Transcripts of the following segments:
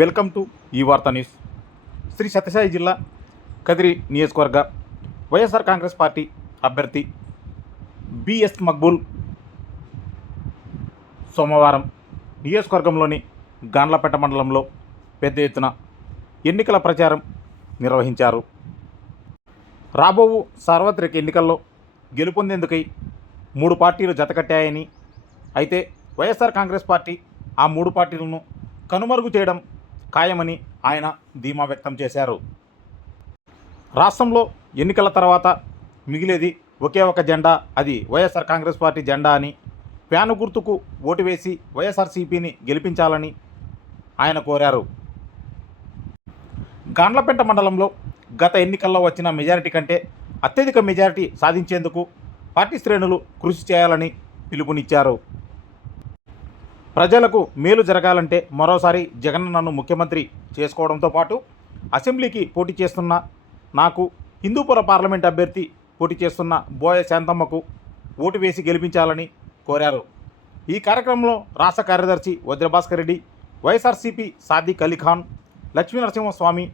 Welcome to ఈ వార్తా news. Shri Sathya Sai జిల్లా కదిరి నియోజకవర్గ వైఎస్ఆర్ కాంగ్రెస్ పార్టీ అభ్యర్థి బిఎస్ మక్బూల్ సోమవారం నియోజకవర్గంలోని గాండ్లపేట మండలంలో పెద్ద ఎత్తున ఎన్నికల ప్రచారం నిర్వహించారు. రాబోవు సార్వత్రిక ఎన్నికల్లో గెలుపొందేందుకై మూడు పార్టీలు జతకట్టాయని అయితే వైఎస్ఆర్ కాంగ్రెస్ పార్టీ ఆ మూడు పార్టీలను కనుమరుగు చేయడం ఖాయమని ఆయన ధీమా వ్యక్తం చేశారు. రాష్ట్రంలో ఎన్నికల తర్వాత మిగిలేది ఒకే ఒక జెండా అది వైఎస్ఆర్ కాంగ్రెస్ పార్టీ జెండా అని ప్యాను గుర్తుకు ఓటు వేసి వైఎస్ఆర్సీపీని గెలిపించాలని ఆయన కోరారు. గాండ్లపేట మండలంలో గత ఎన్నికల్లో వచ్చిన మెజారిటీ కంటే అత్యధిక మెజారిటీ సాధించేందుకు పార్టీ శ్రేణులు కృషి చేయాలని పిలుపునిచ్చారు. ప్రజలకు మేలు జరగాలంటే మరోసారి జగన్ నన్ను ముఖ్యమంత్రి చేసుకోవడంతో పాటు అసెంబ్లీకి పోటీ చేస్తున్న నాకు హిందూపుర పార్లమెంట్ అభ్యర్థి పోటీ చేస్తున్న బోయ శాంతమ్మకు ఓటు వేసి గెలిపించాలని కోరారు. ఈ కార్యక్రమంలో రాష్ట్ర కార్యదర్శి వజ్రభాస్కర్ రెడ్డి వైఎస్ఆర్సీపీ సాదిక్ అలీఖాన్ లక్ష్మీనరసింహస్వామి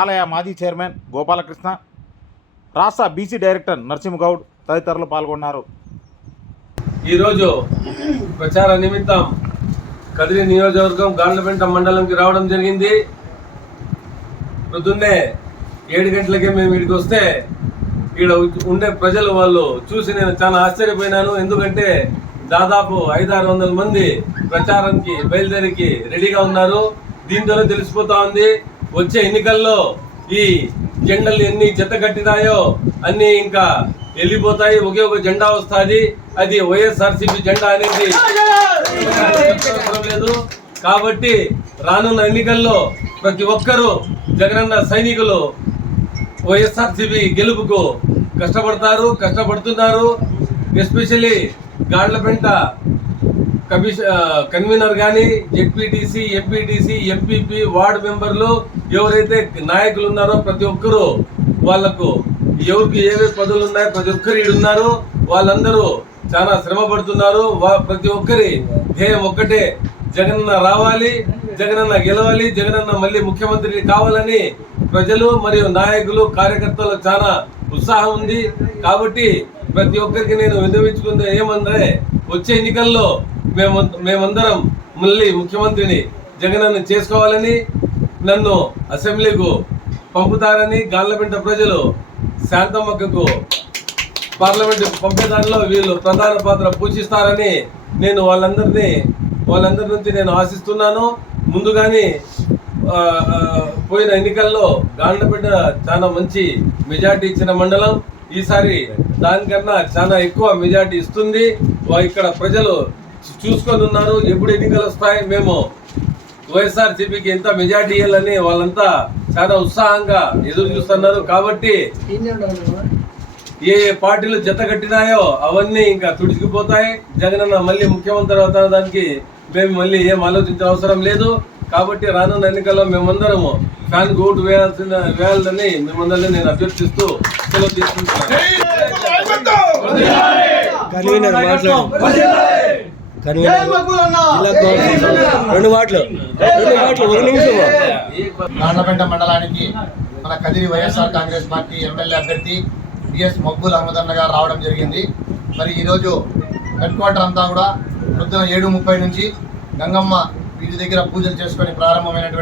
ఆలయ మాజీ చైర్మన్ గోపాలకృష్ణ రాష్ట్ర బీసీ డైరెక్టర్ నరసింహగౌడ్ తదితరులు పాల్గొన్నారు. ఈరోజు ప్రచార నిమిత్తం కదిరి నియోజకవర్గం గాండ్లపెంట మండలంకి రావడం జరిగింది. పొద్దున్నే ఏడు గంటలకే మేము ఇక్కడికి వస్తే ఇక్కడ ఉండే ప్రజలు వాళ్ళు చూసి నేను చాలా ఆశ్చర్యపోయినాను. ఎందుకంటే దాదాపు ఐదారు వందల మంది ప్రచారానికి బయలుదేరికి రెడీగా ఉన్నారు. దీంతోనే తెలిసిపోతా ఉంది వచ్చే ఎన్నికల్లో ఈ జెండలు ఎన్ని చెత్త కట్టినాయో అన్ని ఇంకా వెళ్ళిపోతాయి. ఒకే ఒక జెండా వస్తుంది. అది వైఎస్ఆర్సీపీ జెండా అనేది. లేదు. కాబట్టి రానున్న ఎన్నికల్లో ప్రతి ఒక్కరూ జగనన్న సైనికులు వైఎస్ఆర్సీపీ గెలుపుకు కష్టపడతారు కష్టపడుతున్నారు. ఎస్పెషల్లీ గాండ్లపెంట కమిష కన్వీనర్ కానీ జెడ్పీటీసీ ఎంపీటీసీ ఎంపీపీ వార్డు మెంబర్లు ఎవరైతే నాయకులు ఉన్నారో ప్రతి ఒక్కరూ వాళ్ళకు ఎవరికి ఏవే పదవులు ఉన్నాయో ప్రతి ఒక్కరు ఉన్నారు వాళ్ళందరూ చాలా శ్రమ పడుతున్నారు. ప్రతి ఒక్కరి ధ్యేయం ఒక్కటే. జగనన్న రావాలి జగనన్న గెలవాలి జగనన్న మళ్ళీ ముఖ్యమంత్రి కావాలని ప్రజలు మరియు నాయకులు కార్యకర్తలు చాలా ఉత్సాహం ఉంది. కాబట్టి ప్రతి ఒక్కరికి నేను విన్నవించుకుంది ఏమంటే వచ్చే ఎన్నికల్లో మేము మేమందరం మళ్ళీ ముఖ్యమంత్రిని జగనన్న చేసుకోవాలని నన్ను అసెంబ్లీకు పంపుతారని గాల్లపెంట ప్రజలు శాంతమ్మక్కకు పార్లమెంట్ పంపే దానిలో వీళ్ళు ప్రధాన పాత్ర పూజిస్తారని నేను వాళ్ళందరినీ వాళ్ళందరి నుంచి నేను ఆశిస్తున్నాను. ముందుగానే పోయిన ఎన్నికల్లో గాండ్లపేట చాలా మంచి మెజార్టీ ఇచ్చిన మండలం. ఈసారి దానికన్నా చాలా ఎక్కువ మెజార్టీ ఇస్తుంది. ఇక్కడ ప్రజలు చూసుకొని ఉన్నారు. ఎప్పుడు ఎన్నికలు వస్తాయి మేము వైఎస్ఆర్ సిపికి ఎంత మెజార్టీ ఇవ్వాలని వాళ్ళంతా చాలా ఉత్సాహంగా ఎదురు చూస్తున్నారు. కాబట్టి ఏ ఏ పార్టీలు జత కట్టినాయో అవన్నీ ఇంకా తుడిచిపోతాయి జగనన్న మళ్ళీ ముఖ్యమంత్రి అవుతారు దానికి మేము మళ్ళీ ఏం ఆలోచించిన అవసరం లేదు. కాబట్టి రానున్న ఎన్నికల్లో మేమందరము ఫ్యాన్ ఓటు వేయాల్సిన వేయాలని మేమందరినీ నేను అభ్యర్థిస్తూ సెలవు తీసుకుంటున్నాను. రెండు మాటలు. రెండు మాటలు ఒక నిమిషం. నాండ్లపేట మండలానికి మన Kadiri YSR Congress party MLA అభ్యర్థి బిఎస్ మక్బూల్ అహ్మదన్న గారు రావడం జరిగింది. మరి ఈరోజు హెడ్ క్వార్టర్ అంతా కూడా పొద్దున ఏడు ముప్పై నుంచి గంగమ్మ వీధి దగ్గర పూజలు చేసుకొని ప్రారంభమైనటువంటి